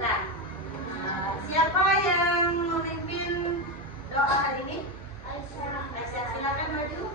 dilakukan. Siapa yang memimpin doa hari ini? Aisyah, silakan maju.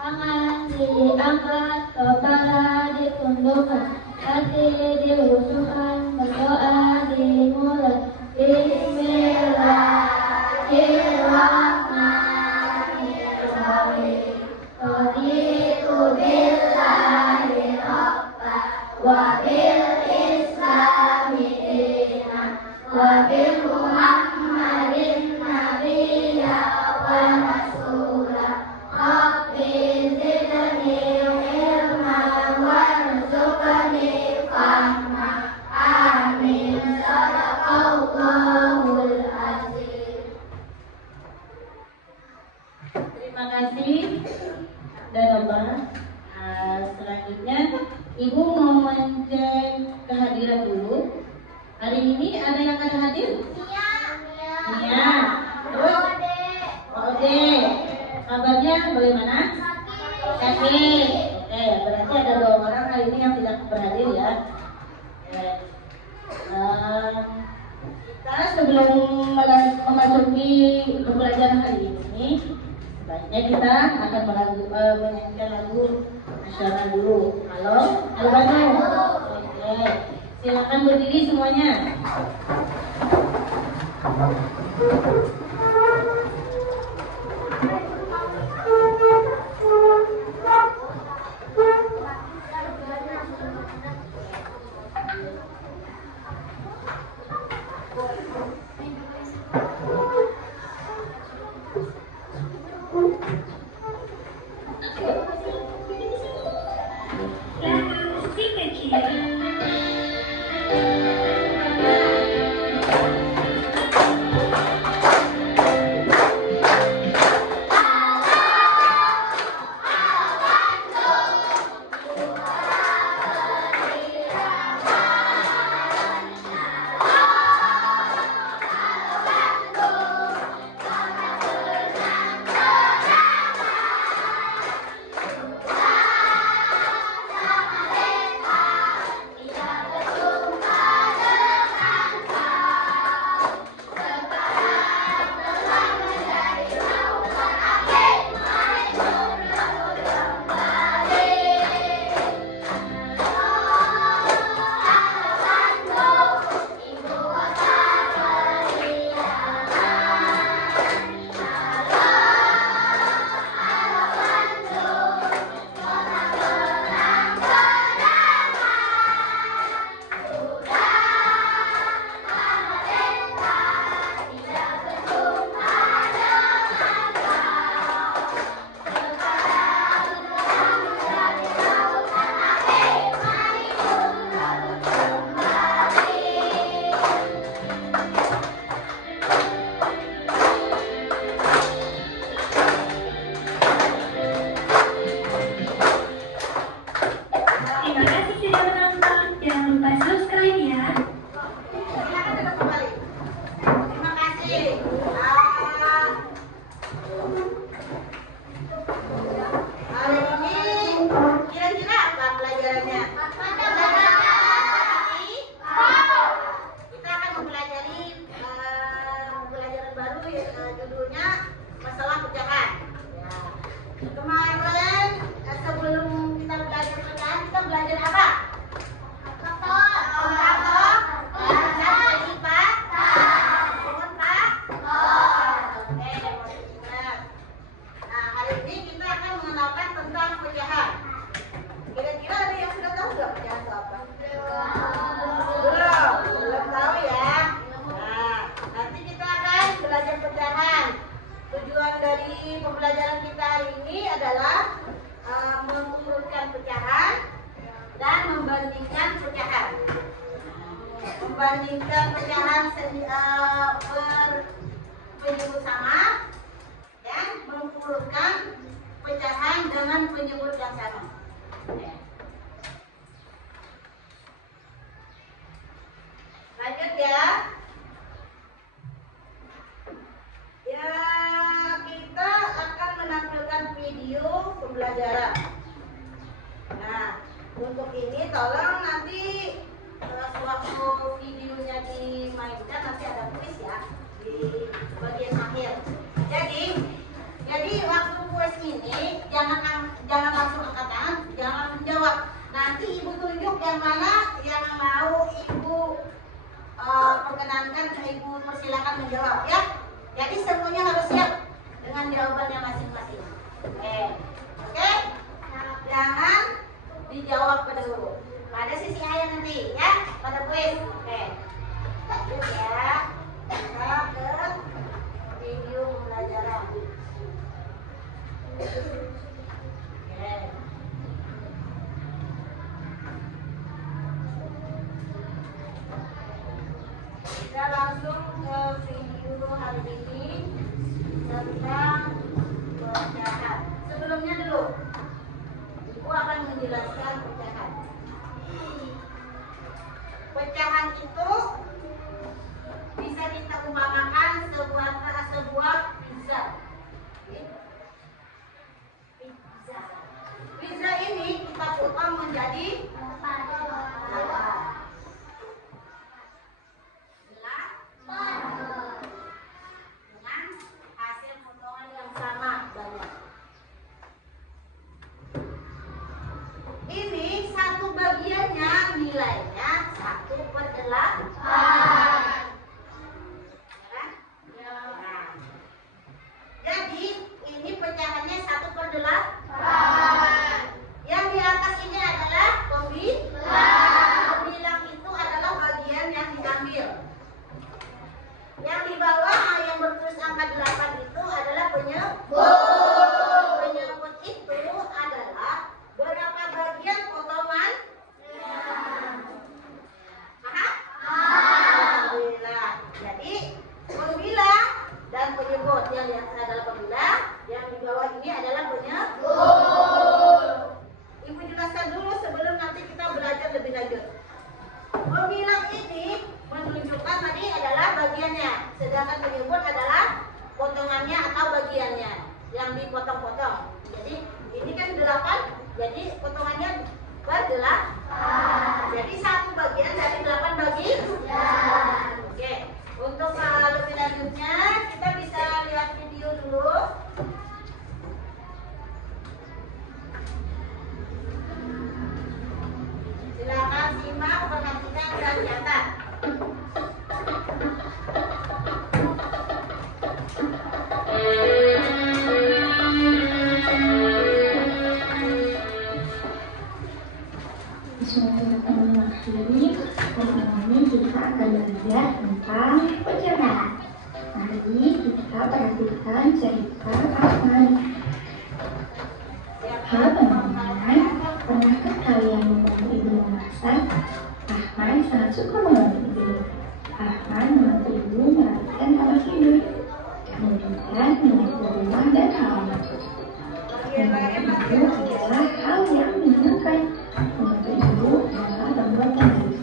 Tangan diangkat, kepala ditundukkan, hati dihususkan, berdoa dimulai. Bismillahirrahmanirrahim. Raditu billahi rabba wa bil islami dinan wa bi Muhammadin nabiyya wa rasula. Rabbi zidni ilman warzuqni fahma. Amin. Sadaqallahul azim. Terima kasih Bapak. Selanjutnya Ibu mau mengecek kehadiran dulu. Hari ini ada yang akan hadir? Iya. Terus Pak Ode, kabarnya bagaimana? Sakit. Oke, berarti ada 2 orang hari ini yang tidak berhadir ya. Oke. Kita sebelum memasuki pembelajaran hari ini, sebaiknya kita akan menyanyikan lagu nasional dulu. Halo Bandung. Oke, silakan berdiri semuanya. Membandingkan pecahan penyebut sama dan mengumpulkan pecahan dengan penyebut yang sama. Lanjut ya. Ya, kita akan menampilkan video pembelajaran. Nah, untuk ini tolong nanti sewaktu videonya dimainkan nanti ada kuis ya di bagian akhir. Jadi waktu kuis ini jangan langsung angkat tangan, jangan langsung jawab. Nanti ibu tunjuk yang mana yang mau ibu perkenankan, ibu persilakan menjawab ya. Jadi semuanya harus siap dengan jawabannya masing-masing. Oke? Jangan dijawab pada guru. Pada sisi ayah nanti ya, pada kuis. Oke. Lanjut ya. Kita ke video pembelajaran. Oke. Kita langsung ke video hari ini tentang pecahan. Sebelumnya dulu, Ibu akan menjelaskan pecahan. Pecahan itu bisa kita umpamakan sebuah pizza. Pizza ini kita potong menjadi dengan hasil potongan yang sama banyak. Ini satu bagiannya nilainya 1/8. Jadi ini pecahannya 1/8. Yang di atas ini adalah pembilang itu adalah bagian yang diambil. Yang di bawah yang bertulis angka 8 itu adalah penyebut. Penyebut itu adalah berapa bagian potongan? Alhamdulillah. Jadi pembilang dan penyebut. Yang di atas adalah pembilang, yang di bawah ini adalah penyebut. Ibu jelaskan dulu sebelum nanti kita belajar lebih lanjut. Pembilang ini menunjukkan tadi adalah bagiannya, sedangkan penyebut adalah potongannya atau bagiannya yang dipotong-potong. Jadi ini kan 8, jadi potongannya ber-8. Jadi satu bagian dari 8 bagi. Oke, untuk lebih lanjutnya kita bisa lihat video dulu. Silakan simak, perhatikan dan catat. Bismillahirrahmanirrahim. Hari ini kita akan belajar tentang pecahan. Mari kita perhatikan cerita Ahmad. Halo teman-teman, pernahkah kalian membantu ibu memasak? Ahmad sangat suka membantu ibu. Ahmad membantu ibu merapikan kamar tidur, kemudian menyapu rumah dan halaman. Membantu ibu adalah hal yang menyenangkan. Membantu ibu adalah membuat kue.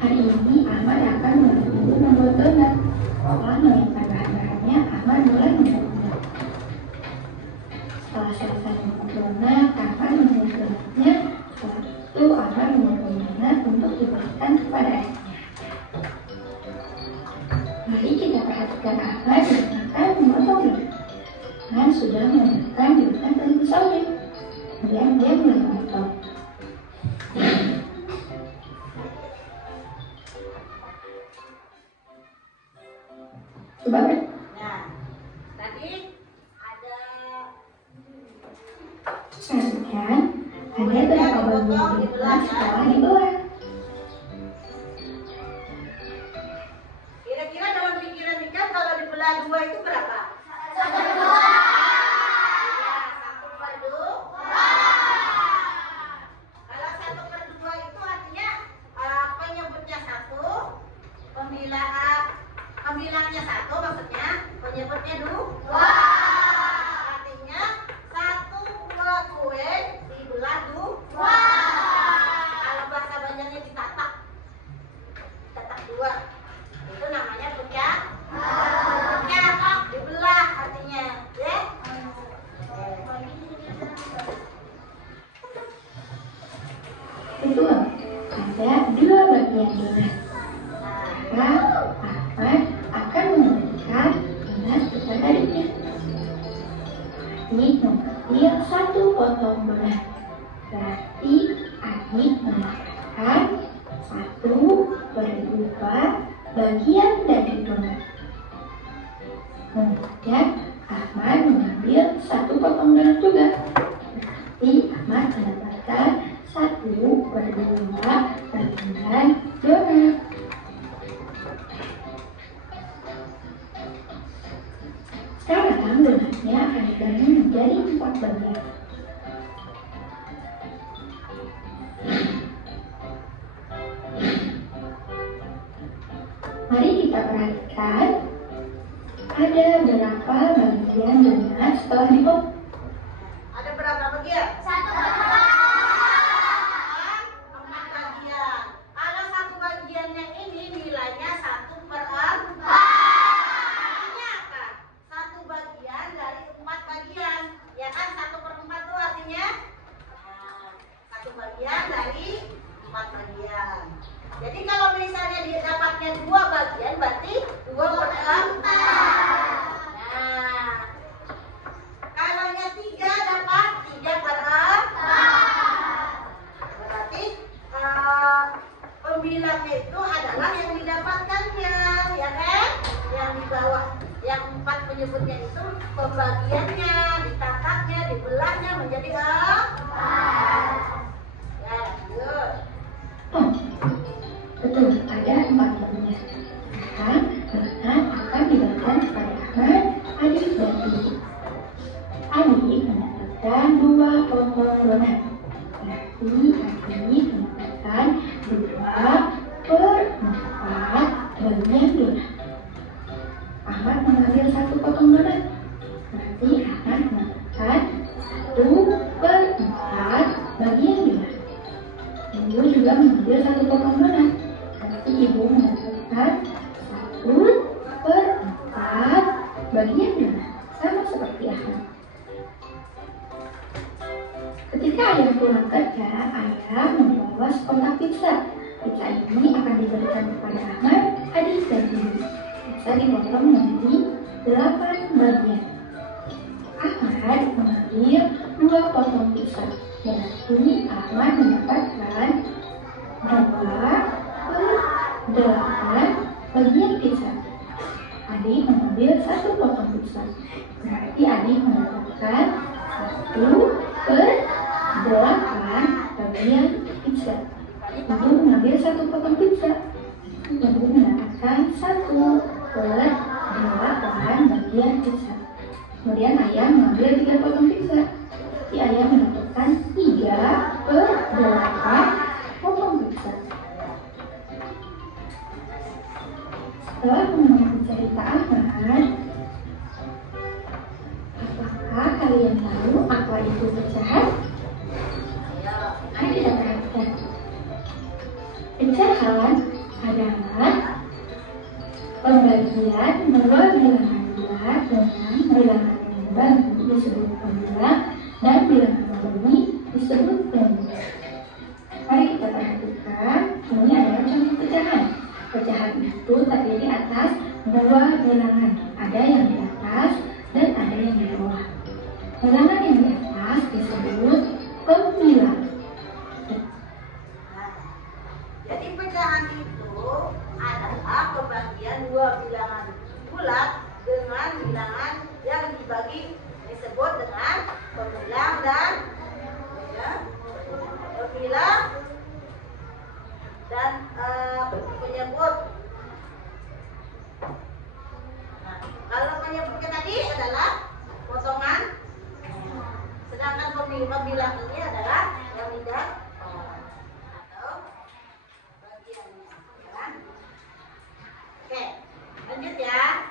Hari ini Ahmad akan membantu ibu membuat donat. Setelah menyiapkan bahan-bahannya, Ahmad mulai membuat donat. Setelah selesai membuat donat, Ahmad membuat donatnya. Setelah itu Ahmad membuat donat untuk diberikan kepada ayahnya. Mari kita perhatikan Ahmad menggunakan memotong donat. Ahmad sudah menggunakan donat dan pisaunya. Kemudian dia mulai memotong. Coba kan? Nah, tadi ada Perhatikan, ada berapa bagian dibelah setelah dibelah. kira-kira dalam pikiran Mika kalau dibelah 2 itu berapa? 1/2. Ya, 1/2. Kalau 1/2 itu artinya penyebutnya 1, pembilangnya 1 maksudnya, penyebutnya 2. Artinya 1 buah kue dibelah 2. Kalau bahasa Banjarnya ditatak 2. Itu namanya pecah. Pecah, dibelah artinya. Betul, ada dua bagian donat. Maka Ahmad akan memberikan donat kepada adiknya. Adik mengambil satu potong donat. Berarti adik mendapatkan 1/2 bagian dari donat. Kemudian Ahmad mengambil satu potong donat juga. Berarti Ahmad mendapatkan 1/2 bagian donat. Sekarang donatnya akan dibagi menjadi 4 bagian. Mari kita perhatikan ada berapa bagian donat setelah dipotong. Ada berapa bagian? 1/4. 4 bagian. Kalau satu bagiannya ini nilainya 1/4. Artinya apa? Satu bagian dari 4 bagian. Ya kan 1/4 itu artinya 1 bagian dari 4 bagian. Jadi kalau misalnya dia dapatnya 2 bagian berarti 2/4. Nah, kalau 3 dapat 3/4. Berarti pembilangnya itu adalah yang didapatkannya, ya kan? Yang di bawah, yang 4 menyebutnya itu pembagiannya, ditangkapnya, dibelahnya menjadi 4. Ya, lanjut. Oh, betul, ada 4 bagian. Sekarang donat akan dibagikan kepada Ahmad, adik dan ibu. Adik mendapatkan 2 potong donat. Berarti adik mendapatkan 2/4 bagian donat. Ahmad mengambil 1 potong donat. Berarti Ahmad mendapatkan 1/4 bagian donat. Ibu juga mengambil 1 potong donat. Berarti ibu mendapatkan 1/4 bagian donat. Sama seperti Ahmad. Ketika ayah pulang kerja, ayah membawa sekotak pizza. Pizza ini akan diberikan kepada Ahmad, adik dan ibu. Pizza dipotong menjadi 8 bagian. Ahmad mengambil 2 potong pizza. Berarti Ahmad mendapatkan 2/8 bagian pizza. Adik mengambil 1 potong pizza. Berarti adik mendapatkan 1/8 bagian pizza. Ibu mengambil 1 potong pizza. Ibu mendapatkan 1/8 bagian pizza. Kemudian ayah mengambil 3 potong pizza. Jadi ayah mendapatkan 3/8 potong pizza. Setelah mengenai cerita Ahmad, apakah kalian tahu apa itu pecahan? Mari kita perhatikan. Pecahan adalah pembagian 2 bilangan bulat dengan bilangan yang baru disebut pembilang dan bilangan bagi disebut pembilang. Mari kita perhatikan, ini adalah contoh pecahan. Pecahan itu terdiri atas 2 bilangan, ada yang di atas dan ada yang di bawah. Bilangan yang di atas disebut pembilang. Jadi pecahan itu adalah pembagian 2 bilangan bulat dengan bilangan yang dibagi disebut dengan pembilang dan pembilang dan penyebut. Nah, kalau penyebutnya tadi adalah potongan, sedangkan pembilang ini adalah yang tidak atau bagiannya, ya kan? Oke, lanjut ya.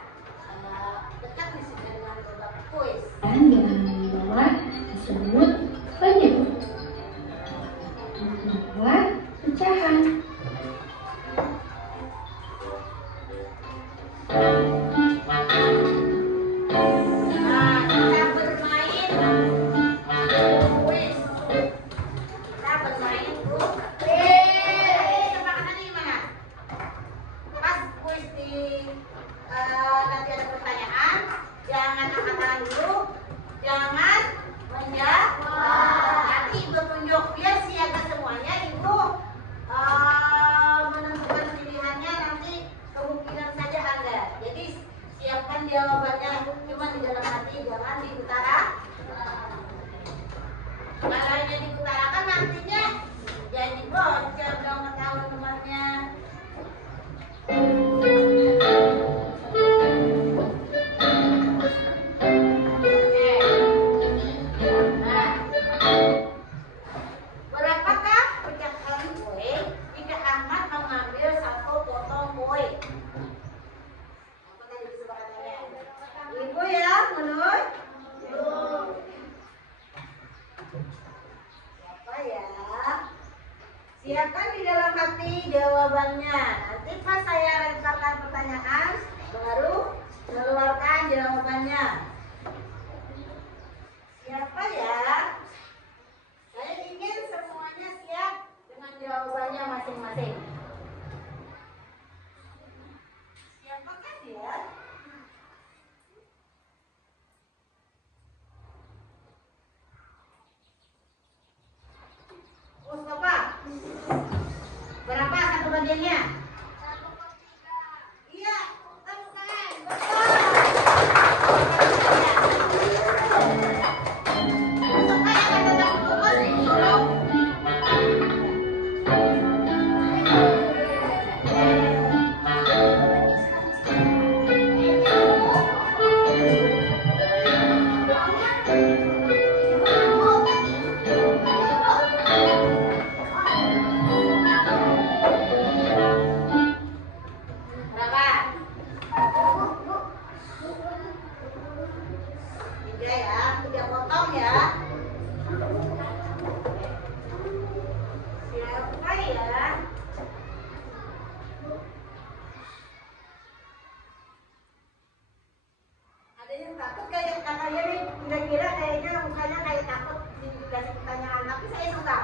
Dekat di sini dengan babak kuis. Dan bilangan di bawah disebut penyebut. Inilah pecahan. Nah, kita bermain kuis. Kita bermain kuis. Kalau ini diutarakan nantinya jadi bocor dong ketahuan temannya. Berapakah pecahan kue jika Ahmad mengambil satu potong kue? Apa tadi kesepakatannya? Ibu ya, menurut? Siapa ya? Siapkan di dalam hati jawabannya. Nanti pas saya lemparkan pertanyaan, baru keluarkan jawabannya. Siapa ya? Saya ingin semuanya siap dengan jawabannya masing-masing. Siapakah dia? Mustafa. Berapa satu bagiannya? 1/3. Iya, tepuk tangan. Betul. Mustafa yang kata tepuk tolong. Berapa? 3 ya, 3 potong ya. Siapa ya? Ada yang takut kayak kakaknya nih, kira-kira kayaknya mukanya kayak takut dikasih pertanyaan, tapi saya suka.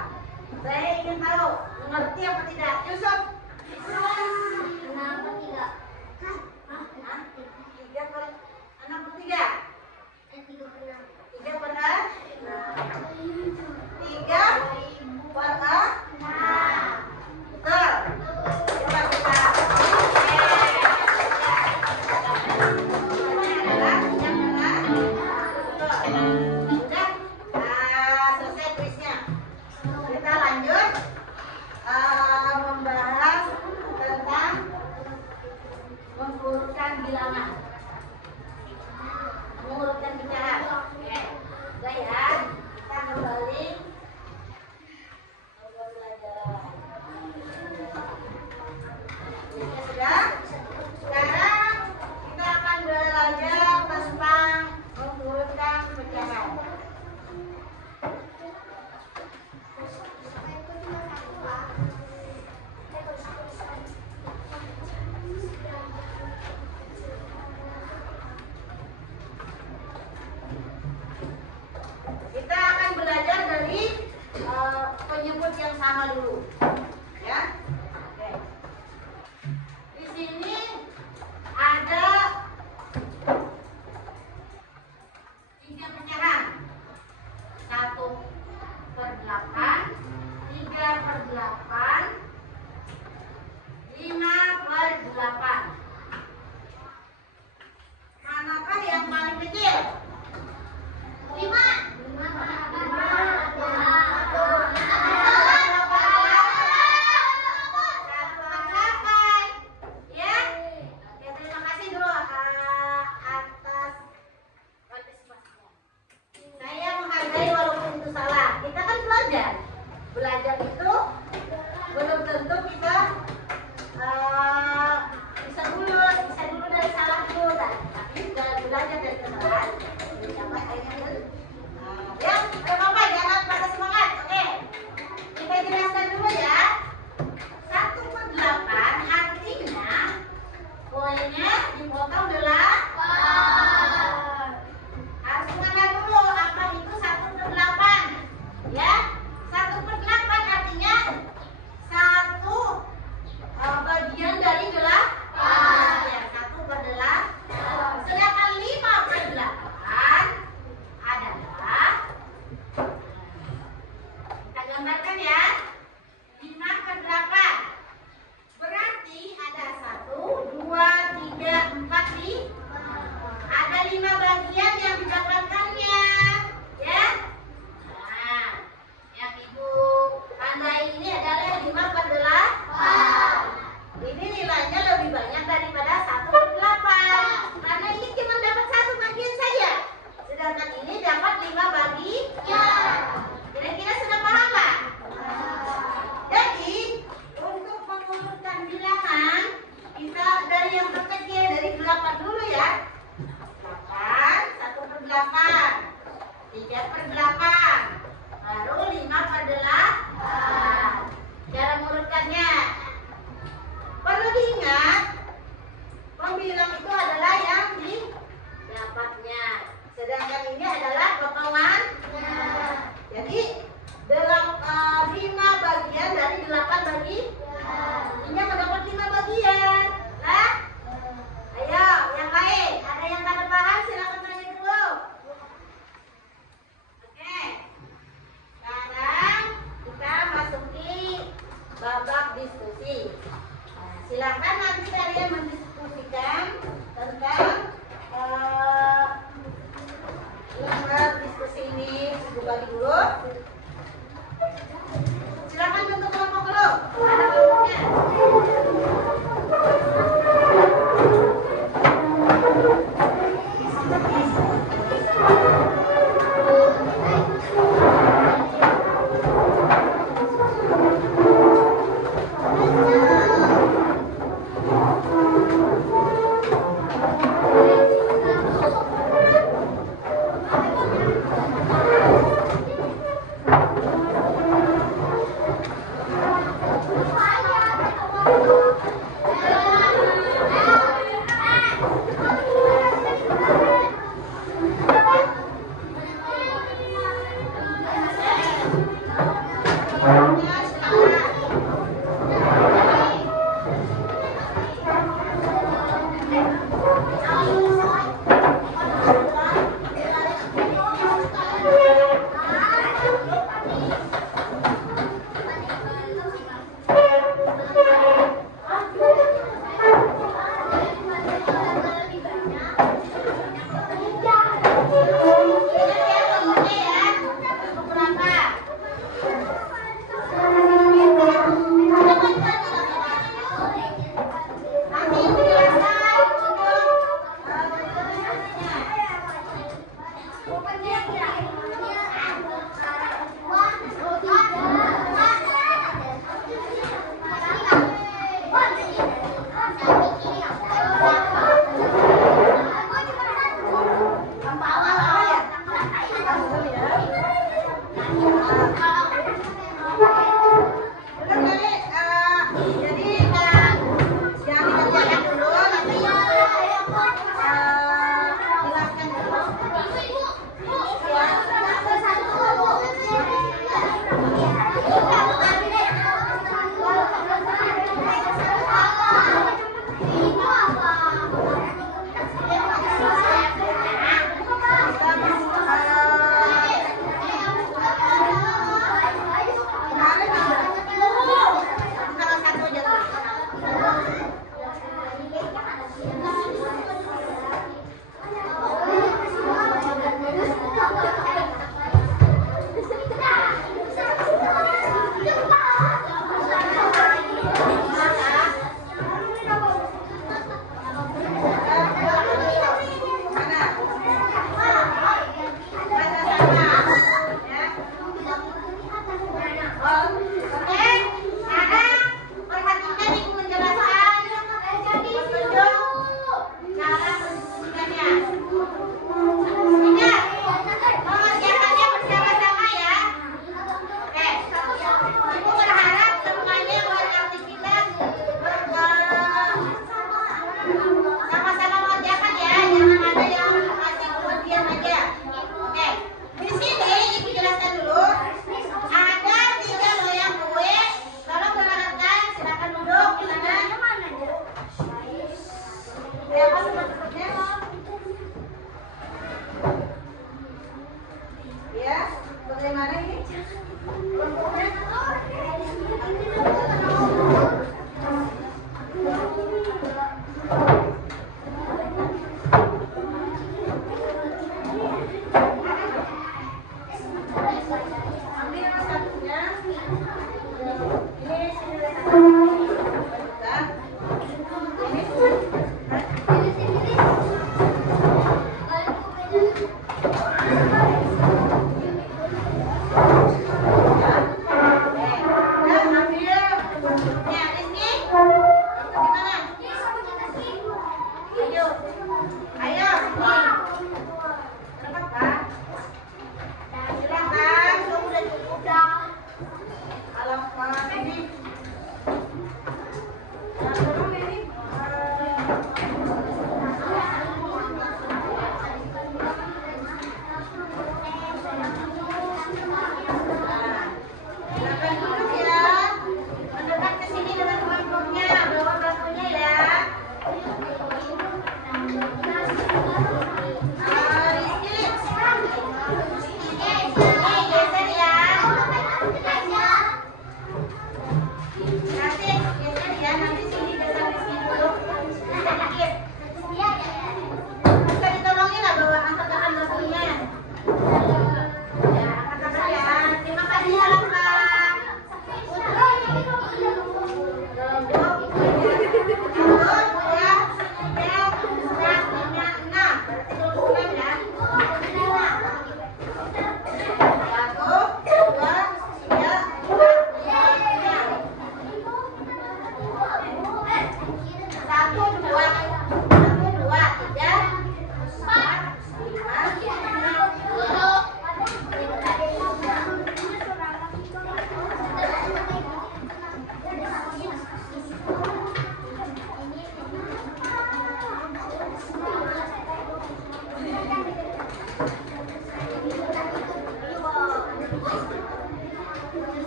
Saya ingin tahu, mengerti apa tidak? Yusuf? Kenapa tidak? Hah? 3/6/3? 3/6. Betul. Coba kita. Jawabannya adalah betul. Sudah selesai kuisnya. Kita lanjut membahas tentang mengurutkan bilangan. Mengurutkan bicara. Sudah ya. Kita kembali belajar. Ya, sudah. Sekarang kita akan belajar tentang mengurutkan pecahan. Kita akan belajar dari penyebut yang sama dulu, ya. Oke. Di sini ada 3 pecahan, 1/8, 3/8, 5/8. Manakah yang paling kecil? 5. Ya. Oke, terima kasih dulu atas partisipasinya. Saya menghargai walaupun itu salah. Kita kan belajar. Belajar itu belum tentu kita bisa dulu dari salah dulu, tapi belajar dari kesalahan. Siapa akhirnya? Ya, apa jangan pada semangat. Oke, kita jelaskan dulu ya. 1/8 artinya kuenya dipotong 8. Harus mengenal dulu apa itu 1/8. Ya, 1/8 artinya dibagi dulu. Silakan bentuk kelompok dulu. Ada kelompoknya.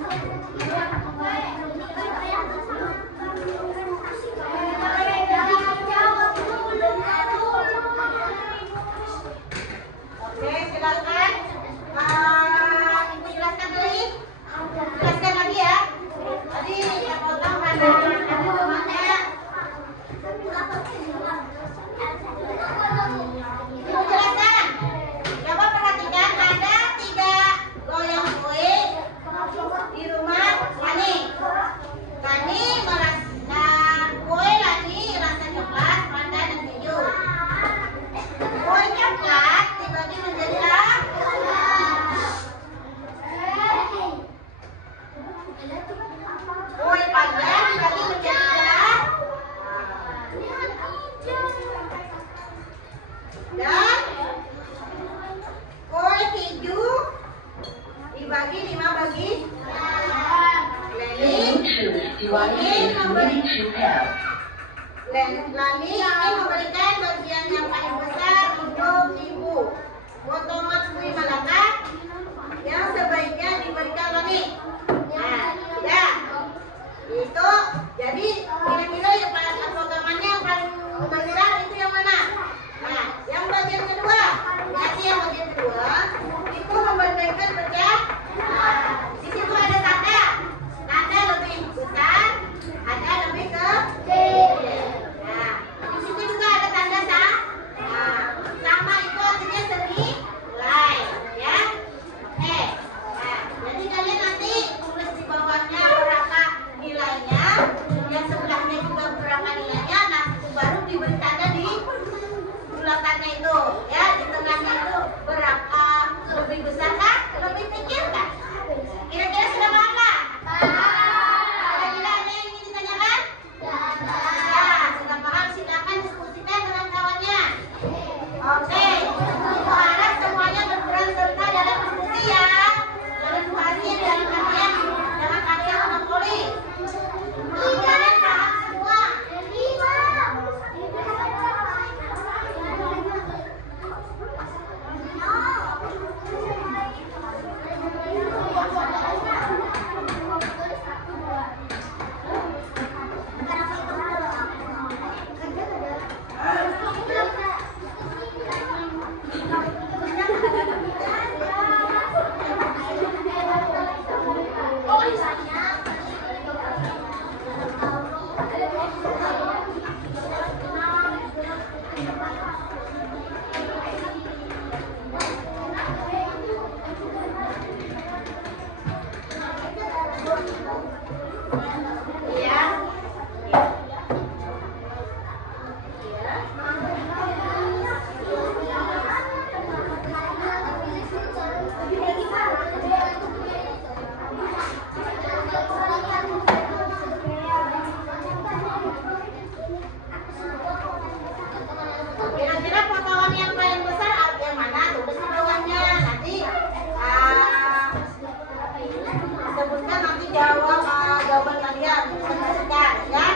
Oke, silakan. Ibu jelaskan lagi. Jelaskan lagi ya. Tadi yang potong mana? Ibu jelaskan. Coba perhatikan, ada 3 loyang kue di rumah Lani. Lani merasa kue Lani rasa coklat, pandan dan keju. Kue coklat dibagi menjadi kue pandan dibagi menjadi dan kue keju dibagi 5 bagi. Lani ingin memberikan bagian yang paling besar untuk ibu. Potongan kue Malaka yang sebaiknya diberikan Lani. Nah, ya. Itu jadi kira-kira yang potongannya yang paling besar itu yang mana? Nah, yang bagian kedua, berarti yang bagian kedua itu memberikan berkah. Di situ ada tanda lebih besar, ada lebih kecil. Nah, di situ juga ada tanda sama itu artinya senilai, ya. Nah, jadi kalian nanti tulis di bawahnya berapa nilainya, yang sebelahnya juga berapa nilainya. Nah, itu baru diberi tanda di bulatannya itu, ya, di tengahnya itu berapa, lebih besar kah, lebih kecil kah? Kira-kira sudah paham nggak? Ada tidak ada yang ingin ditanyakan? Ya, sudah paham, silakan diskusikan dengan kawannya. Oke, ibu harap semuanya berperan serta dalam diskusi ya. Jangan hadir dalam kalian, jangan kalian monopoli. Kalian paham semua. Kira-kira potongan yang paling besar yang mana? Tulis di bawahnya. Nanti sebutkan nanti jawaban kalian. Sebutkan, ya.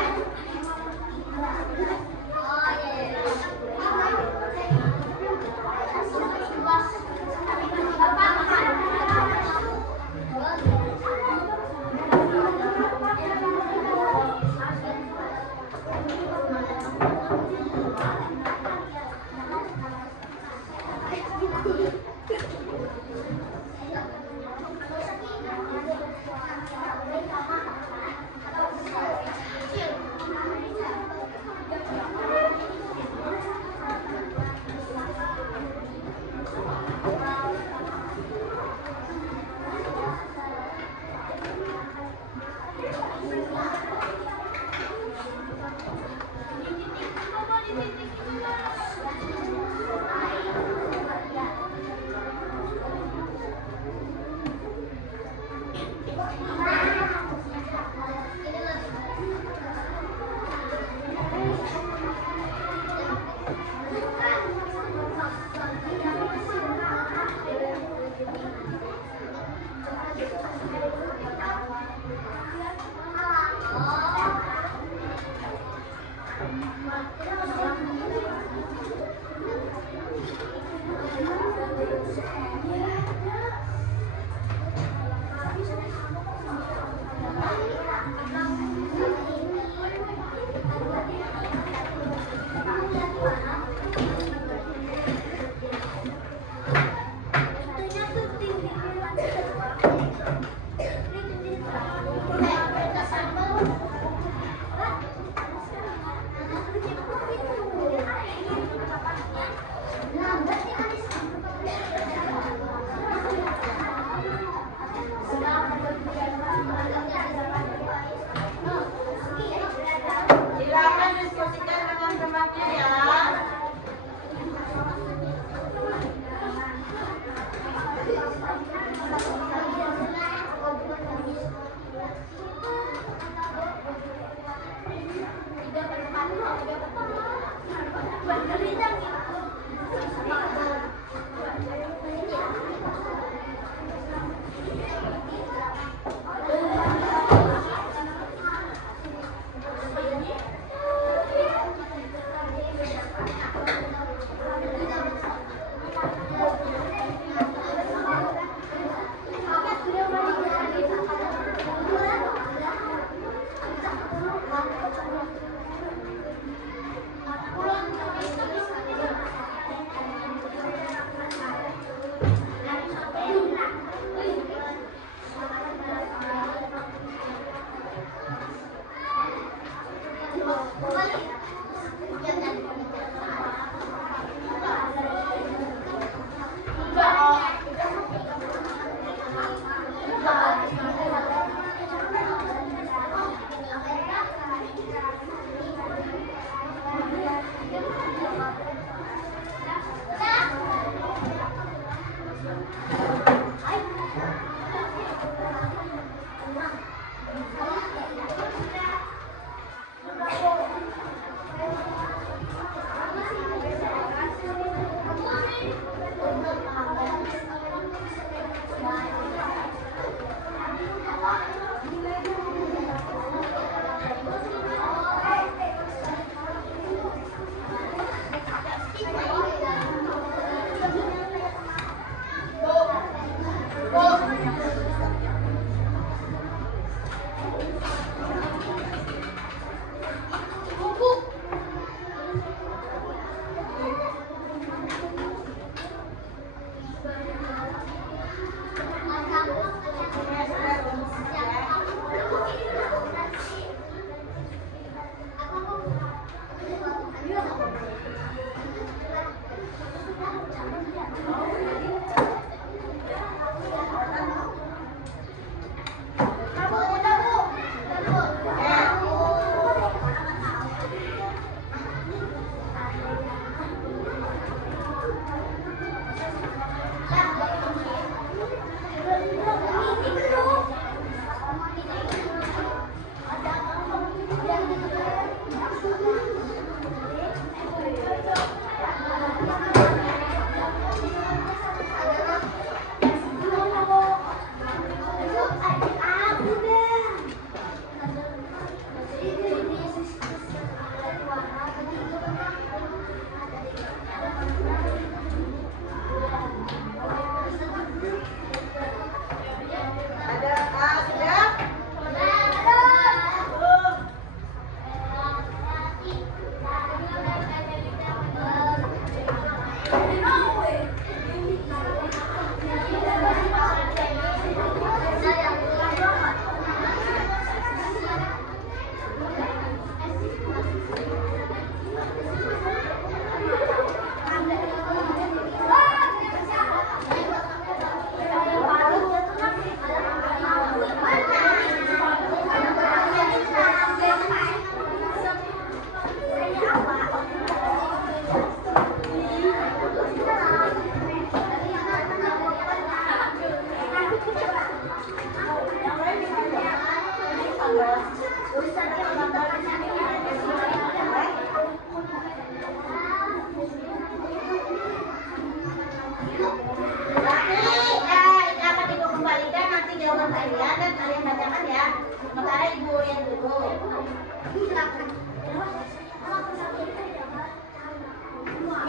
jawaban kalian dan kalian bacakan ya. Sementara ibu lihat dulu.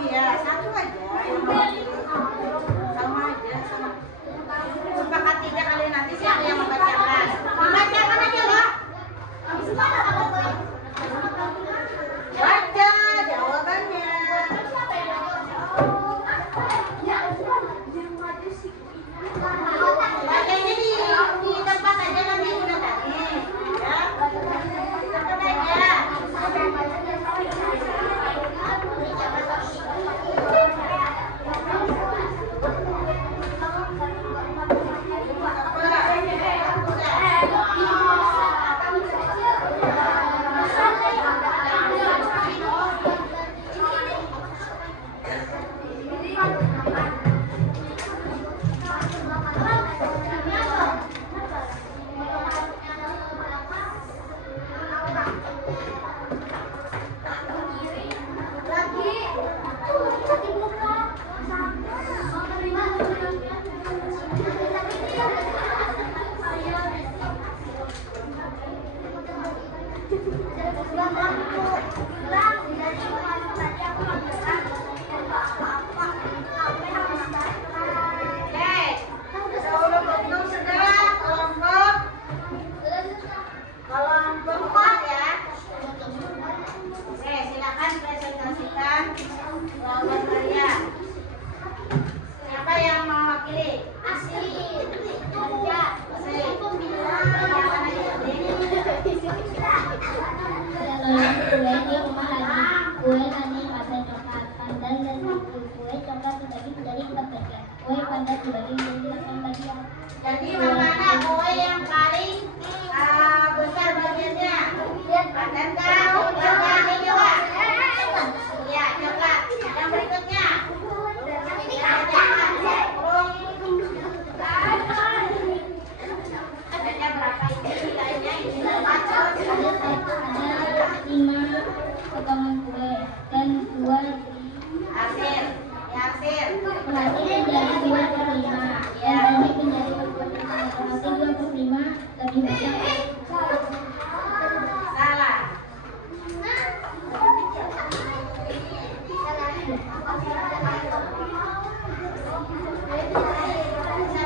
Iya, satu aja. Sama aja, sama. Sepakatinya kalian nanti siapa yang membacakan? Bacakan aja lah. Baca jawabannya. Bacanya di tempat aja nanti udah tanya. Ya. Tempat aja. Jadi mana kue yang paling besar bagiannya? Pandan kan? Yang ini juga? Iya, coklat. Yang berikutnya? Adanya berapa ini? Lainnya ini berapa? Ada 5 potongan kue dan 2 Arsir. Arsir. berarti menjadi 2/5 dan ini menjadi 4/5 berarti 2/5 lebih banyak. Salah. Salah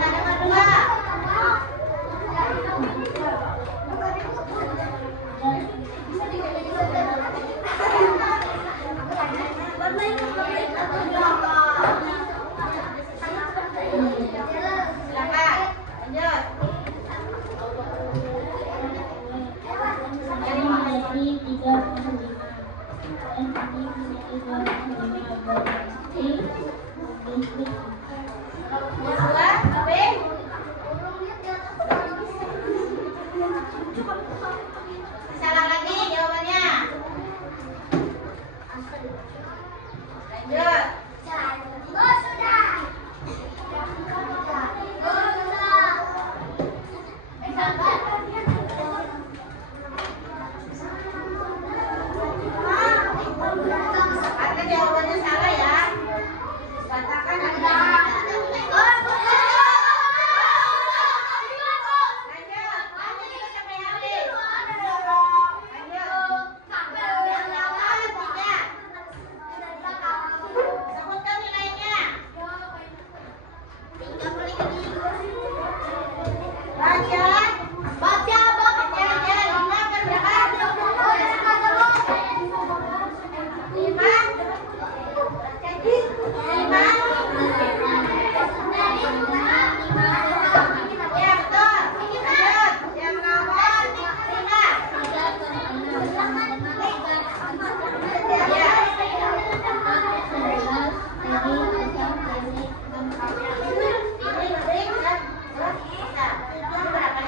nomor 2. Silakan, lanjut. Jadi menjadi 3/5 dan ini menjadi 2/5 berarti lebih. Dua, B. Salah lagi jawabannya. Lanjut. Karena jawabannya salah ya. Katakan ada. Berapa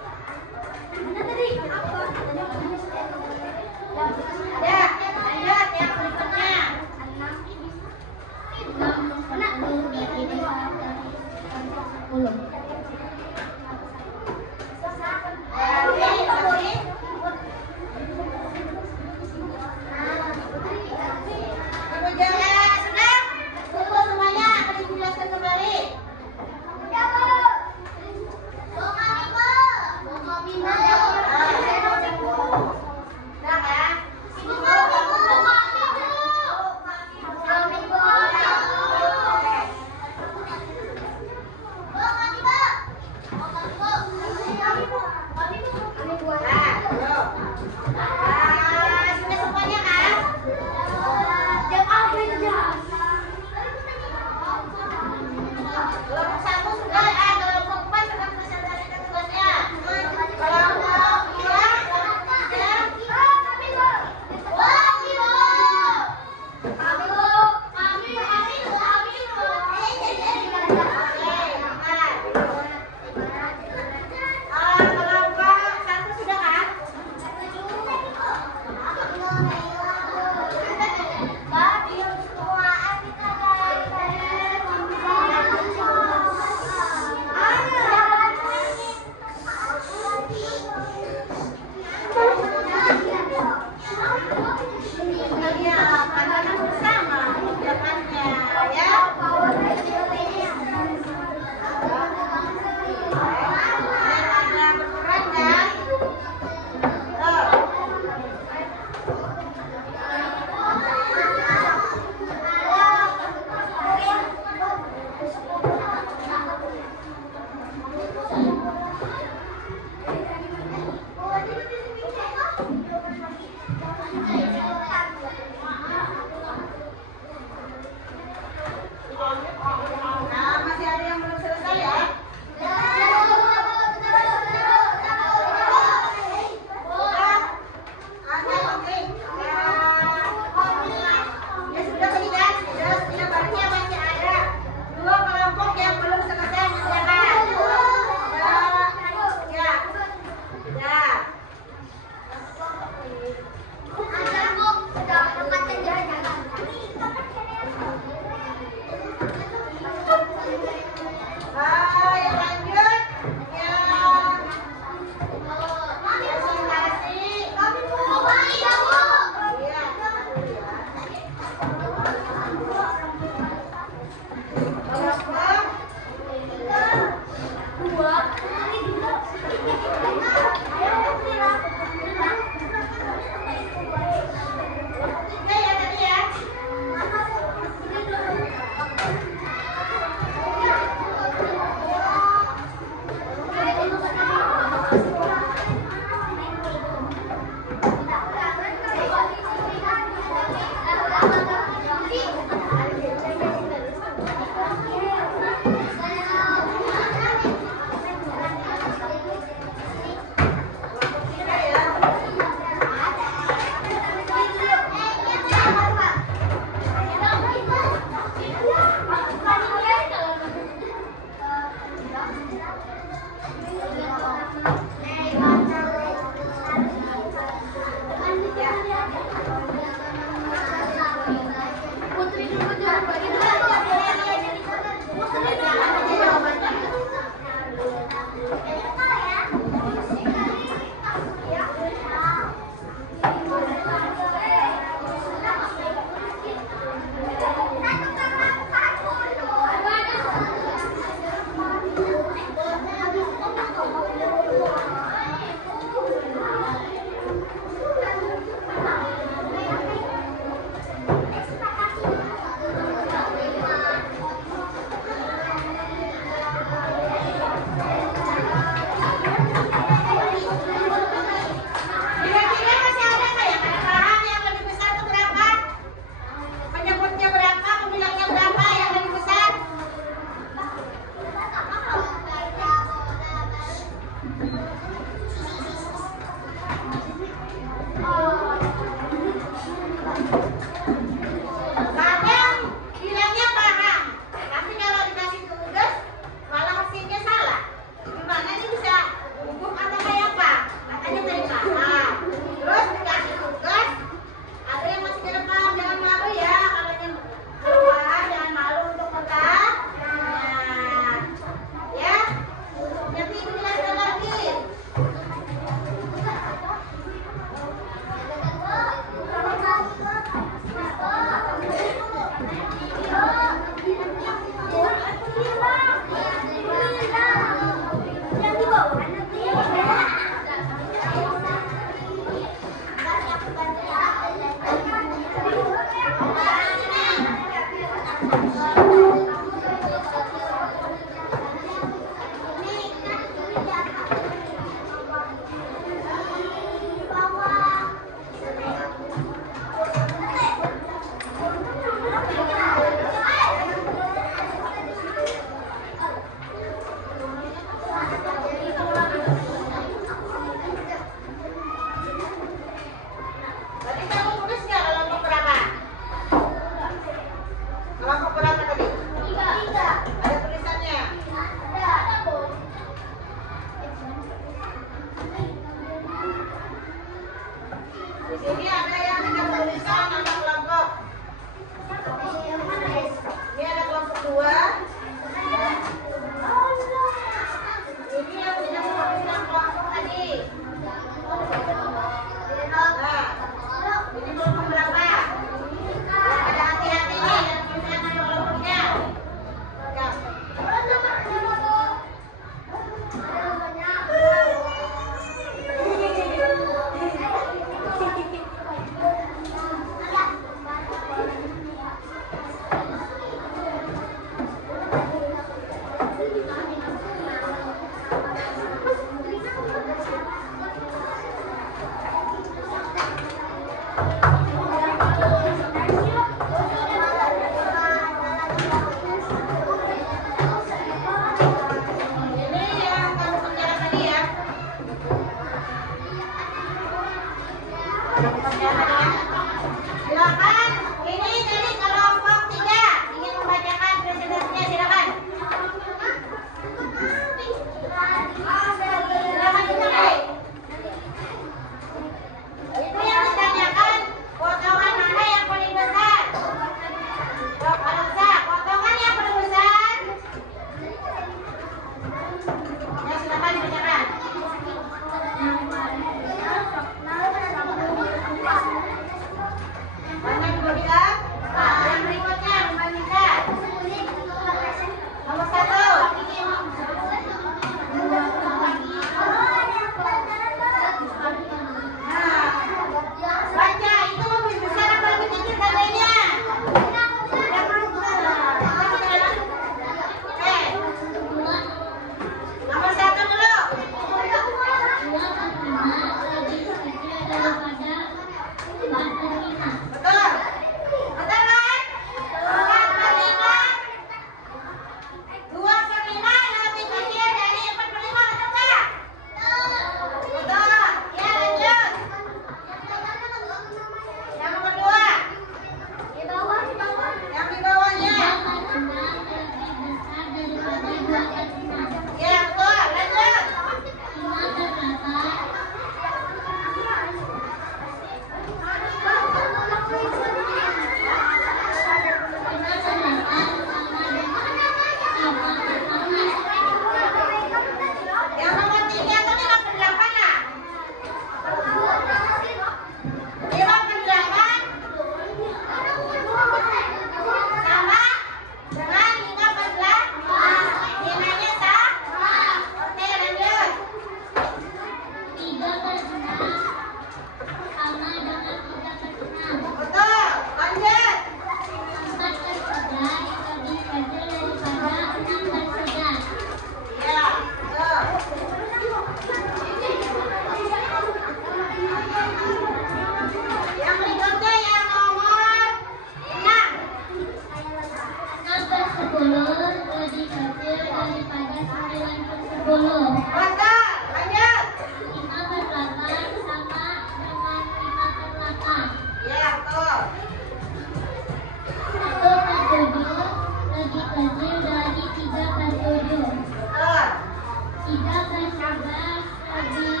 3 per 11 lebih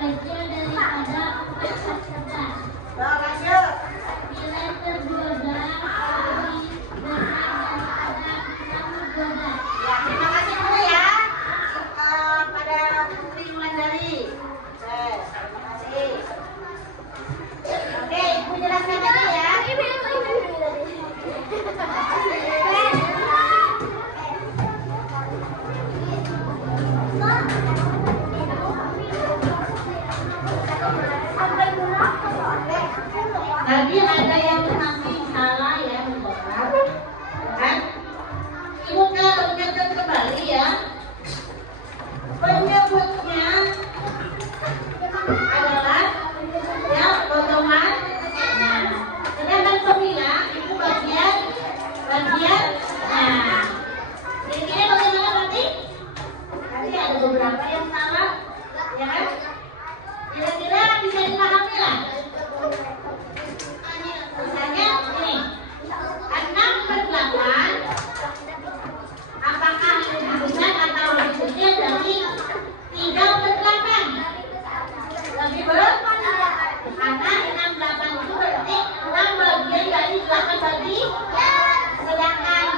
kecil daripada 4 per 11. Lanjut. Nilai per 12 lebih besar daripada 6 per 12. Ya, terima kasih dulu ya pada Putri Wulandari. Terima kasih. Oke, Ibu jelaskan lagi ya. Tadi ada yang masih salah ya, kan? Ibu ingatkan kembali ya. Penyebutnya adalah ya potongan. Nah, sedangkan pemilah itu bagian. Nah, kira-kira bagaimana berarti? Tadi ada beberapa yang salah, ya kan? Kira-kira bisa dipahami lah. Misalnya ini 6 per 8 apakah lebih besar atau lebih kecil dari 3 per 8? Lebih besar karena 6, 8 itu berarti 6 bagian dari 8 bagi, sedangkan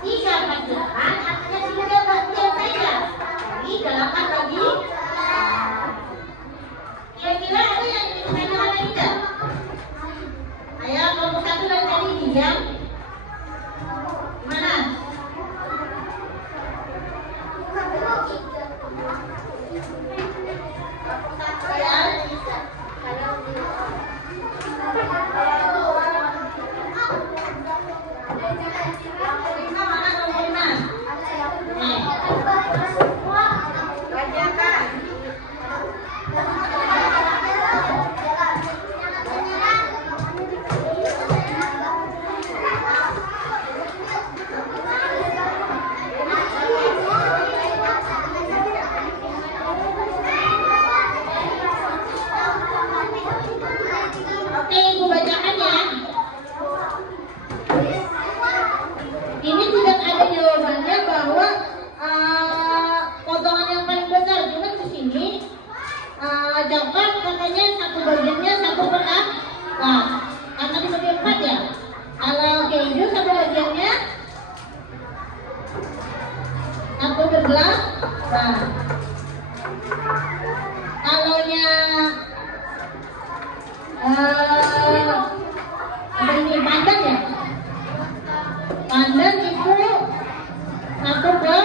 3 per 8 artinya 3 bagian saja dari 8 bagi. Kira-kira ada yang ditanyakan lagi tidak? Ayo, kelompok 1 dari tadi diam. Gimana? Oke, Ibu bacakan ya. Ini tidak ada jawabannya bahwa potongan yang paling besar. Cuma di sini coklat katanya satu bagiannya 1 per 4. Nah, karena dibagi 4 ya. Kalau keju satu bagiannya 1 per 8. Kalau apa ini pandan ya? Pandan itu 1 per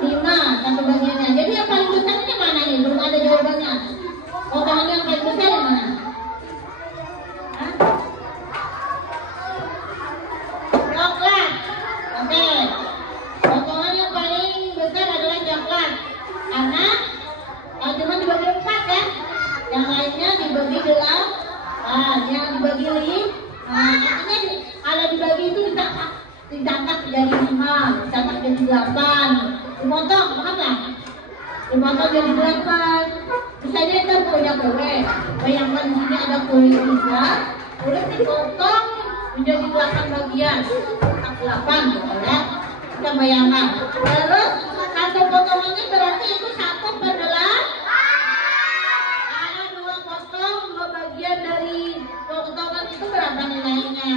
5 satu bagiannya. Jadi yang paling besarnya mana nih? Belum ada jawabannya. Potongan yang paling besar yang mana? Hah? Coklat. Oke. Potongan yang paling besar adalah coklat. Karena cuma dibagi 4 ya. Yang lainnya dibagi 8. Yang dibagi 5. Artinya kalau dibagi itu ditangkap jadi 5, ditangkap jadi 8. Dipotong, paham nggak? Dipotong jadi 8. Misalnya kita punya kue. Bayangkan di sini ada kue 3. Kulit dipotong menjadi 8 bagian. 8 gitu ya. Kita bayangkan. Terus satu potongannya berarti itu 1 per 8. Dua bagian dari potongan itu berapa nilainya?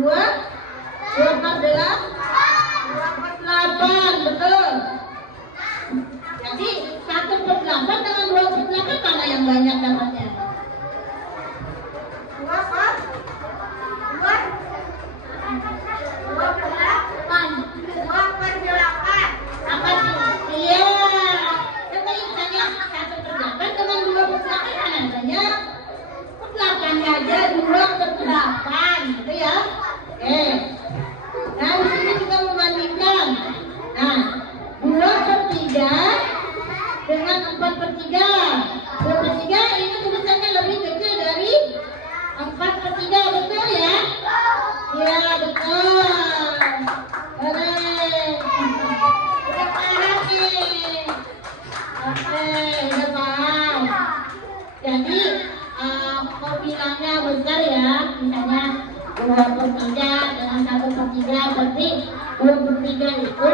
2 per 8, betul. Jadi 1 per 8 dengan 2 per 8 mana yang banyak dapatnya? 2 per 8. Apa sih? Iya. Coba misalnya 1 per 8 dengan 2 per 8 mana adanya? 8 aja 2 per 8 gitu ya. Oke. Nah di sini kita membandingkan. Nah 2 per 3 dengan 4 per 3. 2 per 3 ini tulisannya lebih kecil dari 4 per 3, betul ya? Iya betul. Keren. Udah paham nih. Oke, udah paham. Jadi bilangnya besar ya, misalnya 2 per 3 dengan 1 per 3 berarti 2 per 3 itu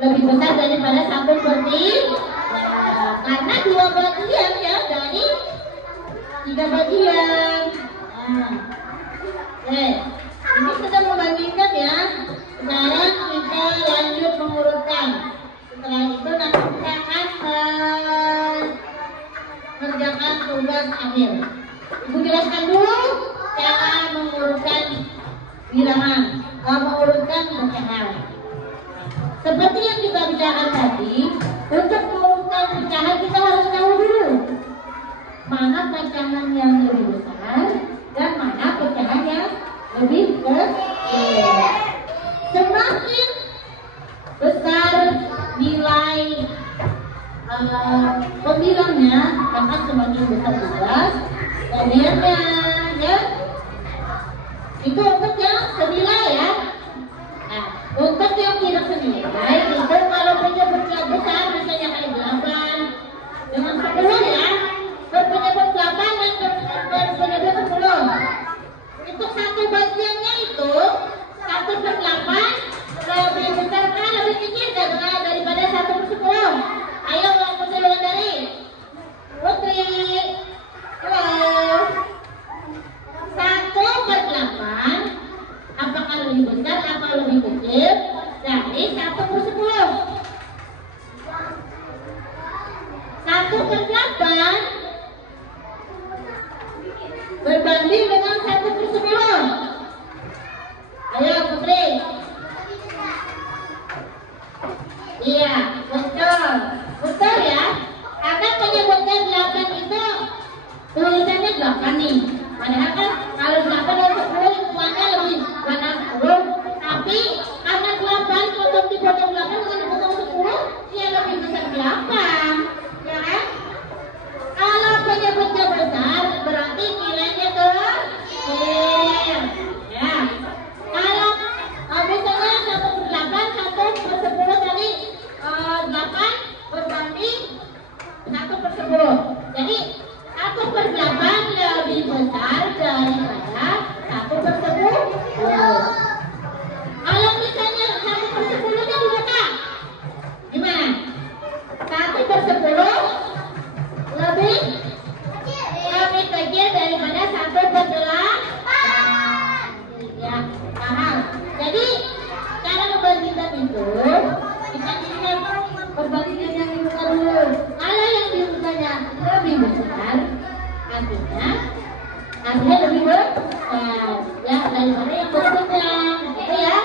lebih besar daripada 1/3 karena 2 bagian ya dari 3 bagian. Nah, ini sudah membandingkan ya. Sekarang kita lanjut mengurutkan. Setelah itu nanti kita akan mengerjakan tugas akhir. Ibu jelaskan dulu cara mengurutkan bilangan, mengurutkan pecahan. Seperti yang kita bicarakan tadi, untuk mengurutkan pecahan kita harus tahu dulu mana pecahan yang lebih besar dan mana pecahan yang lebih kecil. Semakin besar nilai pembilangnya, maka semakin besar tugas bagiannya, ya. Itu untuk yang senilai ya. Nah, untuk yang tidak senilai, itu kalau penyebutnya besar, misalnya kayak 8 dengan 10 ya, berpenyebut 8 dan berpenyebut 10. Itu satu bagiannya itu 1/8 lebih besar kan, lebih kecil daripada 1/10. Ayo Putri Wulandari. Putri, halo. 1/8 apakah lebih besar atau lebih kecil dari 1/10? 1/8 berbanding dengan 1/10. Ayo Putri. Iya, betul. Betul ya. Akan penyebutnya 8 itu tulisannya 8 nih. Padahal kan kalau 8 dan 10 hitungannya lebih banyak 10. Tapi karena 8 potong di potong 8 dengan potong 10, dia lebih besar 8. Ya kan? Kalau penyebutnya besar berarti nilainya kecil. Ya. Kalau misalnya 1/8, 1/10 tadi 8 berbanding 1/10. Jadi 1/8 lebih besar daripada 1/10. Kalau misalnya 1/10-nya dibuka, gimana? 1/10 lebih kecil daripada 1/8. Ya, paham. Jadi cara membandingkan itu kita lihat perbandingan yang dibuka dulu. Kalau yang dibukanya lebih besar, artinya lebih besar ya daripada yang berikutnya, gitu ya.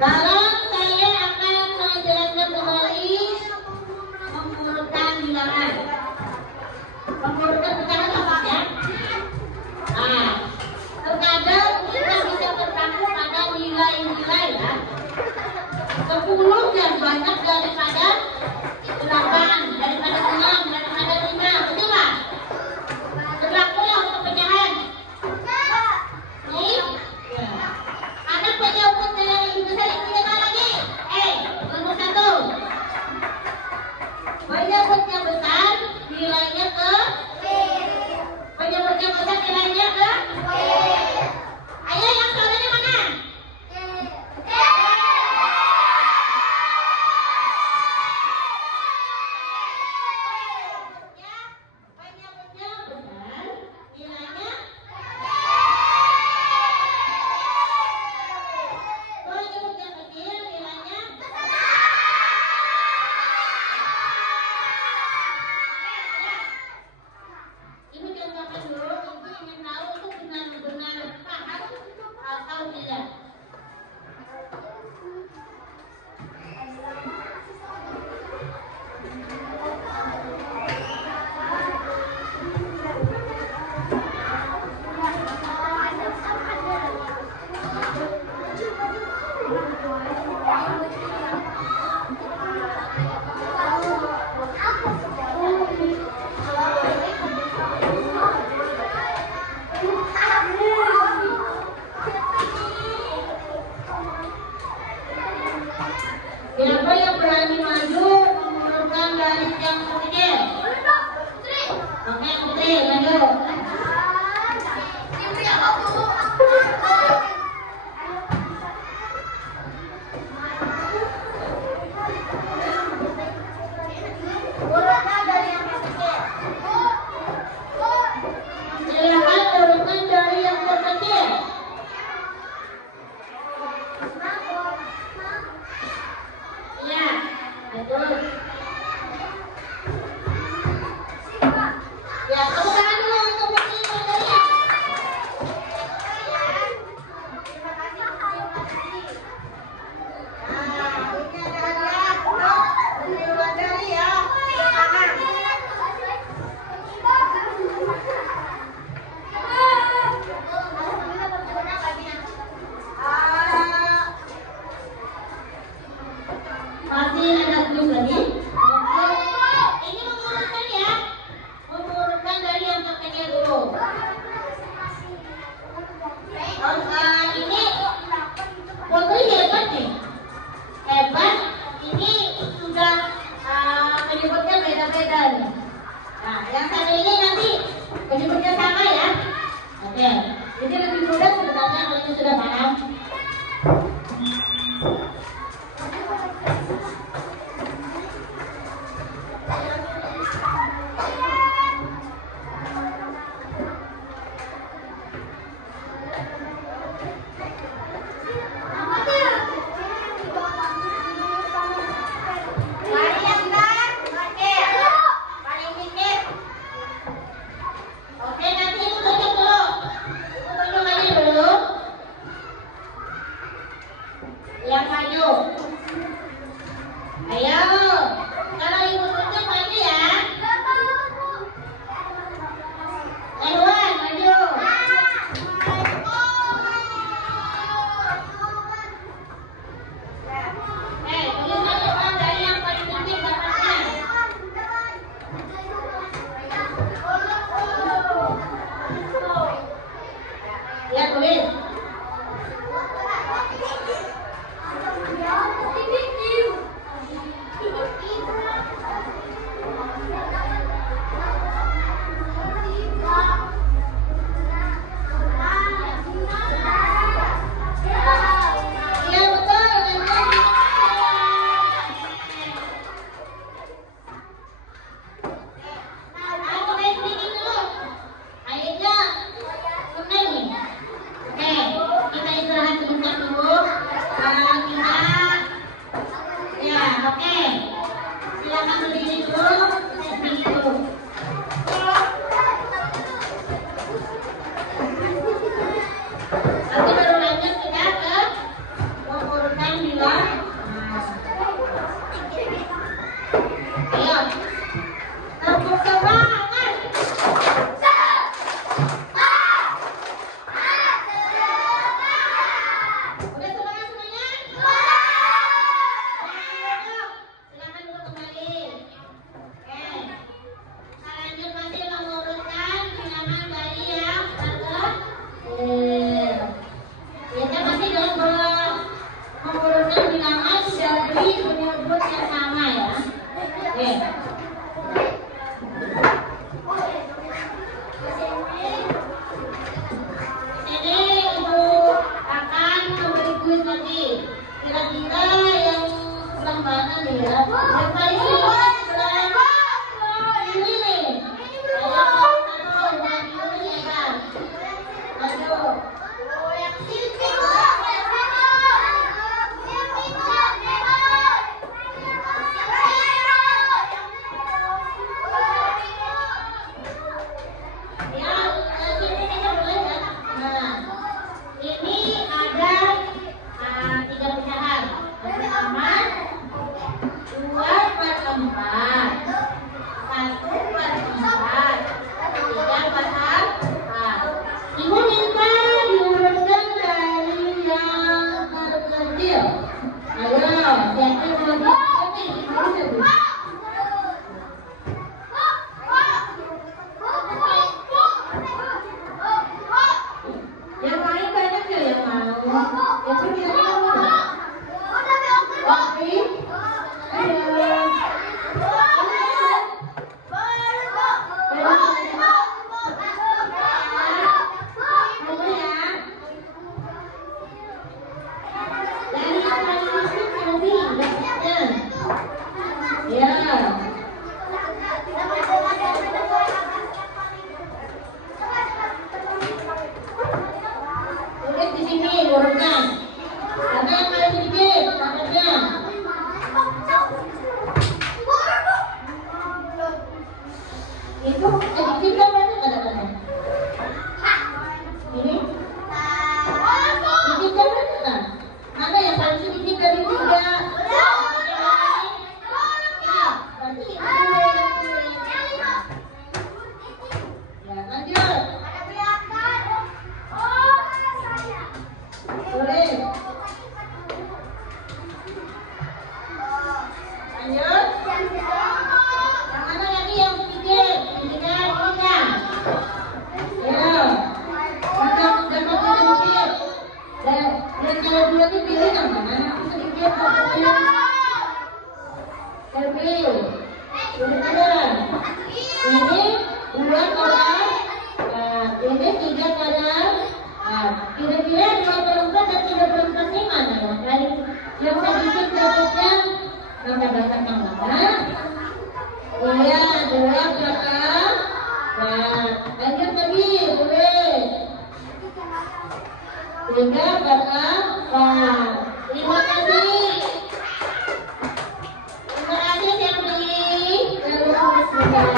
Sekarang saya akan menjelaskan kembali mengurutkan bilangan, mengurutkan pecahan ya. Nah, terkadang kita bisa terpaku pada nilai-nilai ya. 10 yang banyak daripada 8, daripada 6, daripada 5, betul nggak? Berlaku ya untuk pecahan. Nih, ada penyebut yang lebih besar yang tidak lagi. Nomor 1. Penyebutnya besar, nilainya ke penyebutnya besar, nilainya ke ayo yang suaranya mana? Penyebutnya besar, nilainya penyebutnya kecil, nilainya yang satu ini nanti penyebutnya sama ya. Oke, jadi lebih mudah sebenarnya kalau itu sudah paham. Yang maju. Ayo, kalau ibu tunjuk maju ya. Edwan, maju. Tulis aja orang dari yang paling penting dapatnya. Ya, tulis. Oke, silakan berdiri dulu. Nanti baru lanjut kita ke urutan bilang. Ayo, tepuk semangat. Udah semangat semuanya? Silakan dulu kembali. Oke. Kita lanjut masih mengurutkan bilangan dari yang terakhir. Kita masih dalam mengurutkan bilangan dari penyebut yang sama ya. Oke. Ini ibu akan memberi kuis lagi. Kira-kira yang sebelah mana nih ya? Yang paling sibuk sebelah ini nih. Ayo, satu, maju nih ya. Maju. Ya, sini kita boleh ya. Nah, ini ada 3 pecahan. Yang pertama 2/4, 1/4, 3/4. Ibu minta diurutkan dari yang terkecil. Ayo, siapa yang mau diurutkan? Yang lain banyak ya yang mau. Yang kira-kira mana? Oke. Ayo. Tulis di sini urutkan. Ada yang paling sedikit, maksudnya. Itu sedikit kan banyak kata-kata. Ini? Sedikit kan banyak. Mana yang paling sedikit dari 3? Berarti itu yang tulis. Ya, lanjut. Tulis. Lanjut. Yang mana lagi yang sedikit? Sedikit, sedikit. Ya. Macam dapat sedikit. Dan kalau dua itu pilih yang mana? Sedikit atau sedikit? Pilih. Tulis aja. Ini dua kadar. Nah, ini 3 kadar. Nah, kira-kira 2/4 dan 3/4-nya mana ya? Dari yang sedikit dapatnya maka dapat yang mana? Iya, 2 kadar. Nah, lanjut lagi, boleh. 3 kadar. Nah, terima kasih. Terima kasih yang pilih. Lalu silakan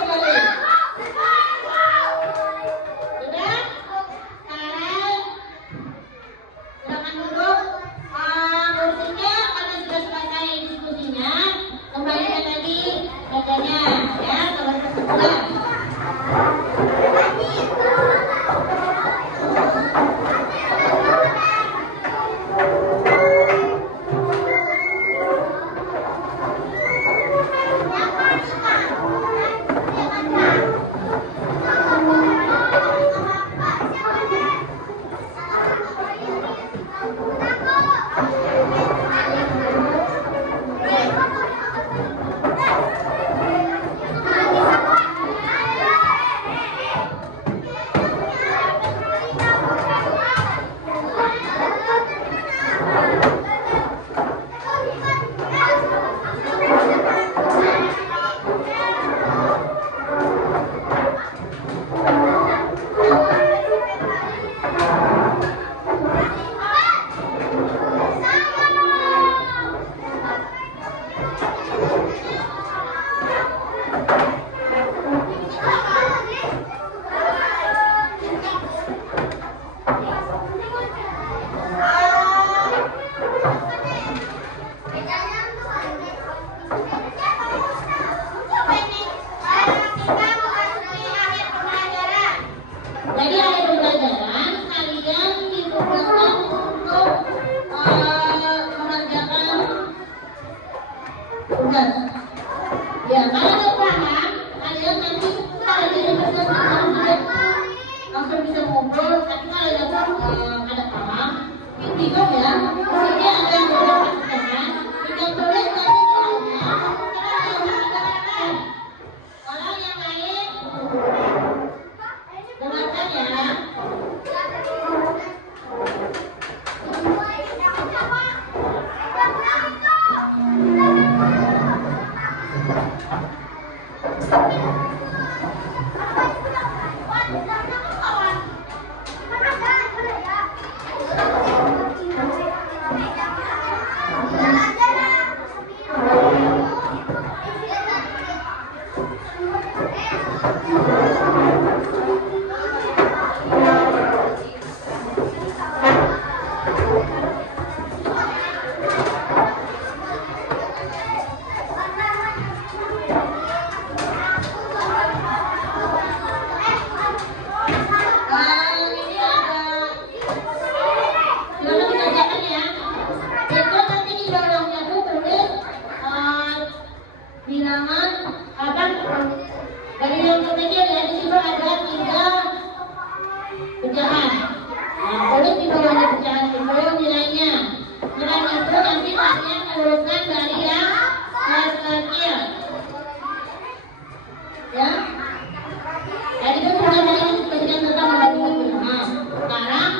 kembali. Sudah? Sekarang silakan duduk. Kursinya karena sudah selesai diskusinya, kembalikan lagi mejanya ya, kalau sebelah. Jadi akhir pembelajaran kalian ditugaskan untuk mengerjakan tugas. Ya, kalau ada paham, kalian nanti kalau ditugaskan langsung bisa ngobrol. Tapi kalau ada paham, bingung ya. Jadi ada yang beberapa pertanyaan, tinggal tulis nanti soalnya. Kalau yang lain dengarkan ya. Bilangan apa dari yang ketiga ya, di situ ada 3 pecahan. Nah, tulis di bawahnya pecahan itu nilainya. Nilai itu nanti kalian urutkan dari yang terkecil. Ya. Jadi itu sudah dari bagian pertama dari itu. Nah, sekarang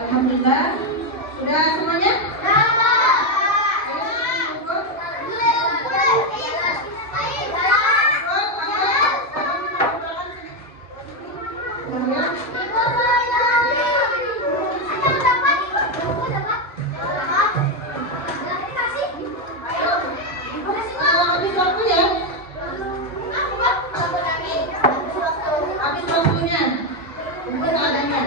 Alhamdulillah. Sudah semuanya? Habis waktu ya? Habis waktunya. Mungkin adanya.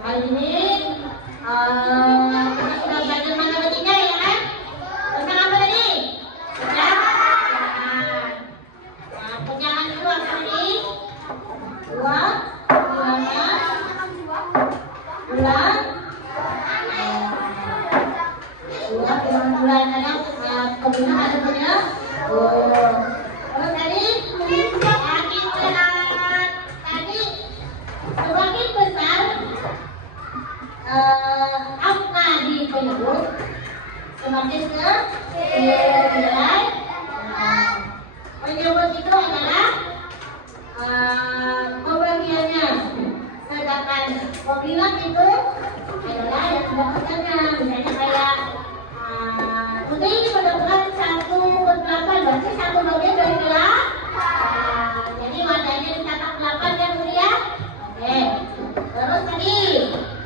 Hari ini kita sudah belajar matematika ya kan? Tentang apa tadi? Pecahan. Nah, pecahan itu apa tadi? 2, bulan. Bulan ada kemudian ada punya. Terus tadi tadi semakin besar angka di penyebut semakin ke nilai. Penyebut itu adalah pembagiannya, sedangkan pembilang itu adalah yang mendapatkannya. Misalnya kayak Putri ini mendapatkan 1/8, berarti 1 bagian dari 8. Jadi wadahnya dicatat 8 ya Putri ya. Oke. Terus tadi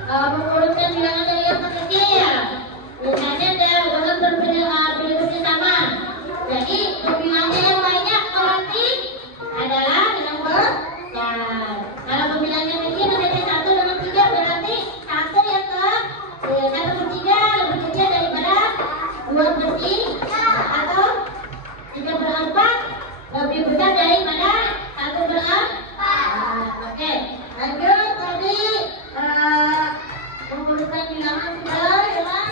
mengurutkan bilangan dari yang terkecil. Misalnya dengan berpilih sama. Jadi pembilangnya yang banyak berarti adalah yang besar. Kalau pembilangnya kecil berarti 1 dengan 3 berarti 1 yang ke 1/3 lebih kecil daripada 2/3 atau 3/4 lebih besar daripada 1/4. Oke, lanjut tadi mengurutkan bilangan sudah ya kan?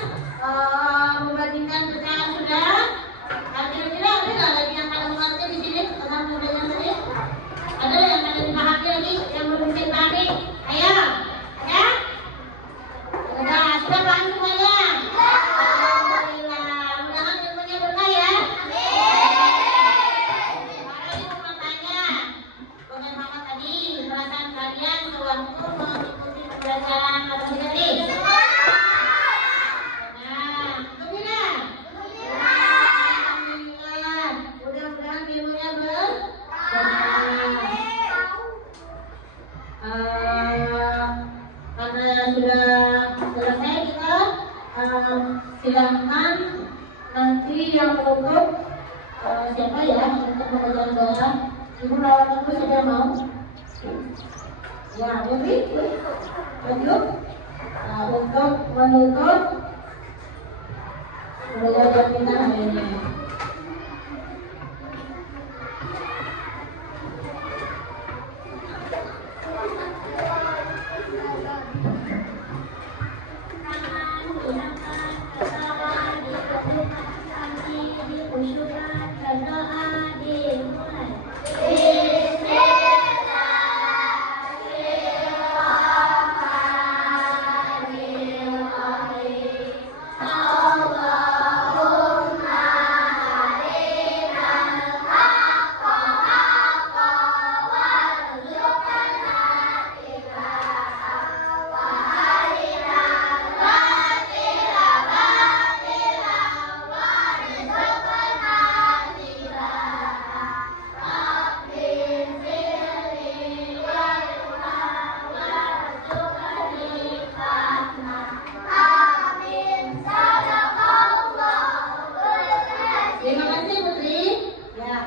silahkan nanti yang menutup siapa ya untuk pembacaan doa. Ibu rawat aku siapa yang mau? Ya, Putri, lanjut. Nah, untuk menutup pembacaan kita hari ini. Terima kasih Putri. Ya,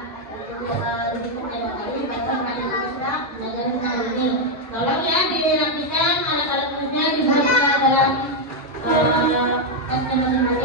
tolong ya dirapikan alat-alat tulisnya dibuat dalam tas masing-masing.